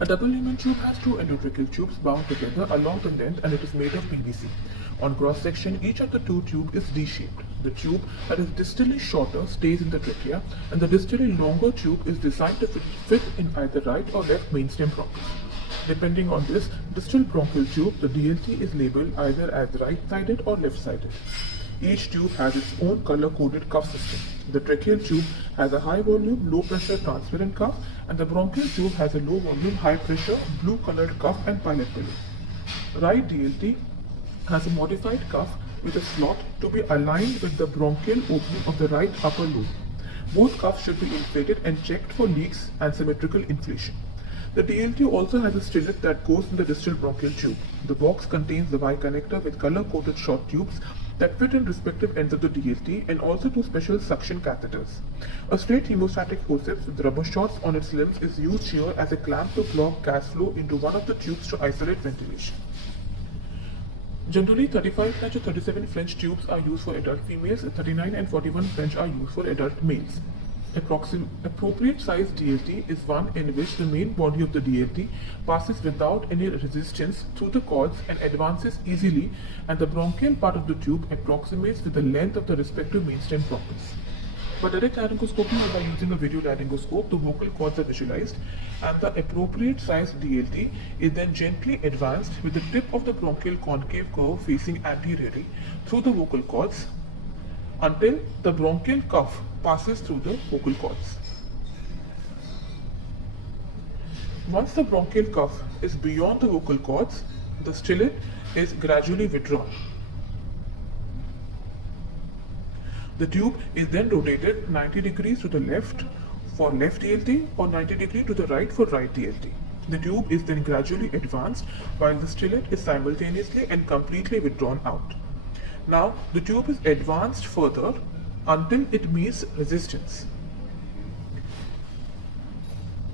A double Lumen tube has two endotracheal tubes bound together along the length, and it is made of PVC. On cross section, each of the two tubes is D-shaped. The tube that is distally shorter stays in the trachea, and the distally longer tube is designed to fit in either right or left mainstem bronchus. Depending on this distal bronchial tube, the DLT is labeled either as right-sided or left-sided. Each tube has its own color-coded cuff system. The tracheal tube has a high-volume, low-pressure transparent cuff, and the bronchial tube has a low-volume, high-pressure, blue-colored cuff and pilot balloon. Right DLT has a modified cuff with a slot to be aligned with the bronchial opening of the right upper lobe. Both cuffs should be inflated and checked for leaks and symmetrical inflation. The DLT also has a stellate that goes in the distal bronchial tube. The box contains the Y connector with color-coded short tubes that fit in respective ends of the DLT, and also two special suction catheters. A straight hemostatic forceps with rubber shots on its limbs is used here as a clamp to block gas flow into one of the tubes to isolate ventilation. Generally, 35 French or 37 French tubes are used for adult females, and 39 and 41 French are used for adult males. Appropriate size DLT is one in which the main body of the DLT passes without any resistance through the cords and advances easily, and the bronchial part of the tube approximates with the length of the respective mainstem bronchus. For direct laryngoscopy or by using a video laryngoscope, the vocal cords are visualized, and the appropriate size DLT is then gently advanced with the tip of the bronchial concave curve facing anteriorly through the vocal cords until the bronchial cuff passes through the vocal cords. Once the bronchial cuff is beyond the vocal cords, the stellate is gradually withdrawn. The tube is then rotated 90 degrees to the left for left DLT or 90 degrees to the right for right DLT. The tube is then gradually advanced while the stellate is simultaneously and completely withdrawn out. Now the tube is advanced further until it meets resistance.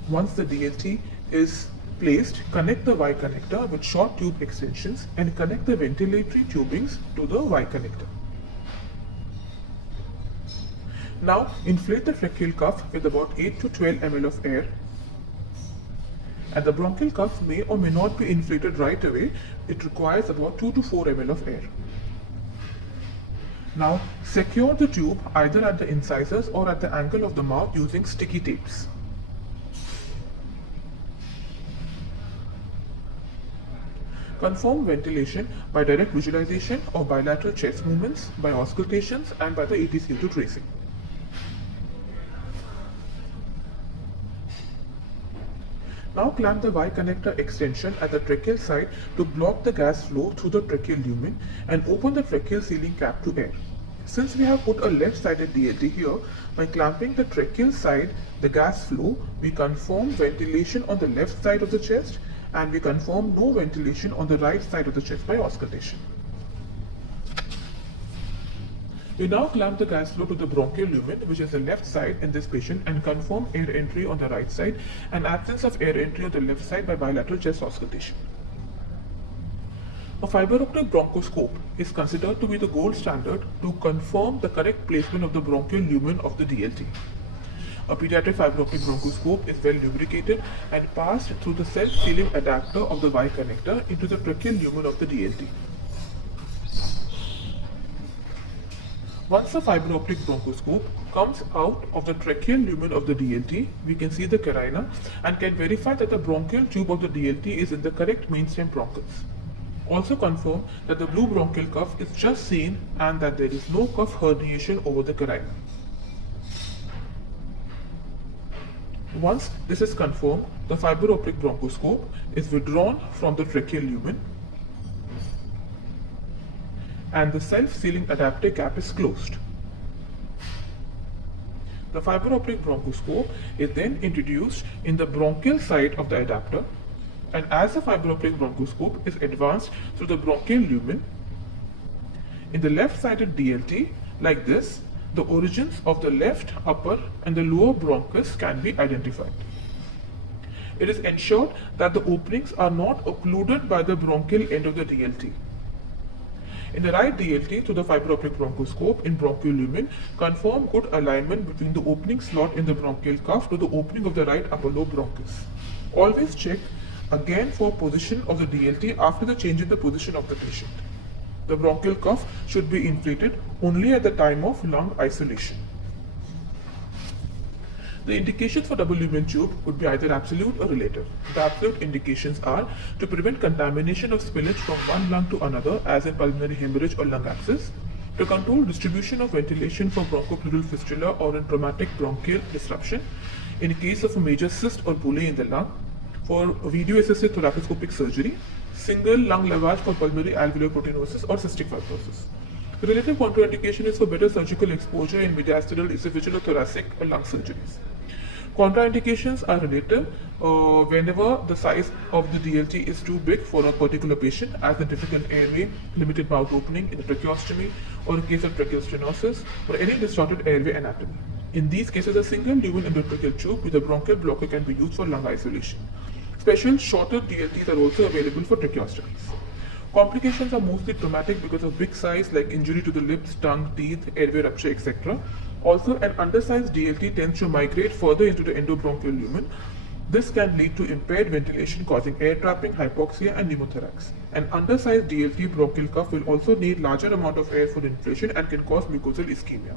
Once the DLT is placed, connect the Y connector with short tube extensions and connect the ventilatory tubings to the Y connector. Now inflate the tracheal cuff with about 8 to 12 ml of air, and the bronchial cuff may or may not be inflated right away. It requires about 2 to 4 ml of air. Now secure the tube either at the incisors or at the angle of the mouth using sticky tapes. Confirm ventilation by direct visualization of bilateral chest movements, by auscultations, and by the EtCO2 tracing. Now clamp the Y connector extension at the tracheal side to block the gas flow through the tracheal lumen and open the tracheal sealing cap to air. Since we have put a left-sided DLT here, by clamping the tracheal side, the gas flow, we confirm ventilation on the left side of the chest, and we confirm no ventilation on the right side of the chest by auscultation. We now clamp the gas flow to the bronchial lumen, which is the left side in this patient, and confirm air entry on the right side and absence of air entry on the left side by bilateral chest auscultation. A fiber optic bronchoscope is considered to be the gold standard to confirm the correct placement of the bronchial lumen of the DLT. A pediatric fiber optic bronchoscope is well lubricated and passed through the self-sealing adapter of the Y connector into the tracheal lumen of the DLT. Once the fiber optic bronchoscope comes out of the tracheal lumen of the DLT, we can see the carina and can verify that the bronchial tube of the DLT is in the correct mainstem bronchus. Also confirm that the blue bronchial cuff is just seen and that there is no cuff herniation over the carina. Once this is confirmed, the fiber optic bronchoscope is withdrawn from the tracheal lumen and the self-sealing adapter cap is closed. The fiber optic bronchoscope is then introduced in the bronchial side of the adapter, and as the fiber optic bronchoscope is advanced through the bronchial lumen, in the left-sided DLT, like this, the origins of the left upper and the lower bronchus can be identified. It is ensured that the openings are not occluded by the bronchial end of the DLT. In the right DLT through the fiber optic bronchoscope in bronchial lumen, confirm good alignment between the opening slot in the bronchial cuff to the opening of the right upper lobe bronchus. Always check again for position of the DLT after the change in the position of the patient. The bronchial cuff should be inflated only at the time of lung isolation. The indications for double lumen tube would be either absolute or relative. The absolute indications are to prevent contamination of spillage from one lung to another, as in pulmonary hemorrhage or lung abscess, to control distribution of ventilation for bronchopleural fistula or in traumatic bronchial disruption, in case of a major cyst or bullae in the lung, for video-assisted thoracoscopic surgery, single lung lavage for pulmonary alveolar proteinosis or cystic fibrosis. The relative contraindication is for better surgical exposure in mediastinal, esophageal, thoracic or lung surgeries. Contraindications are relative whenever the size of the DLT is too big for a particular patient, as in difficult airway, limited mouth opening in the tracheostomy, or in case of tracheal stenosis, or any distorted airway anatomy. In these cases, a single lumen endotracheal tube with a bronchial blocker can be used for lung isolation. Special shorter DLTs are also available for tracheostomies. Complications are mostly traumatic because of big size, like injury to the lips, tongue, teeth, airway rupture, etc. Also, an undersized DLT tends to migrate further into the endobronchial lumen. This can lead to impaired ventilation, causing air trapping, hypoxia, and pneumothorax. An undersized DLT bronchial cuff will also need larger amount of air for inflation and can cause mucosal ischemia.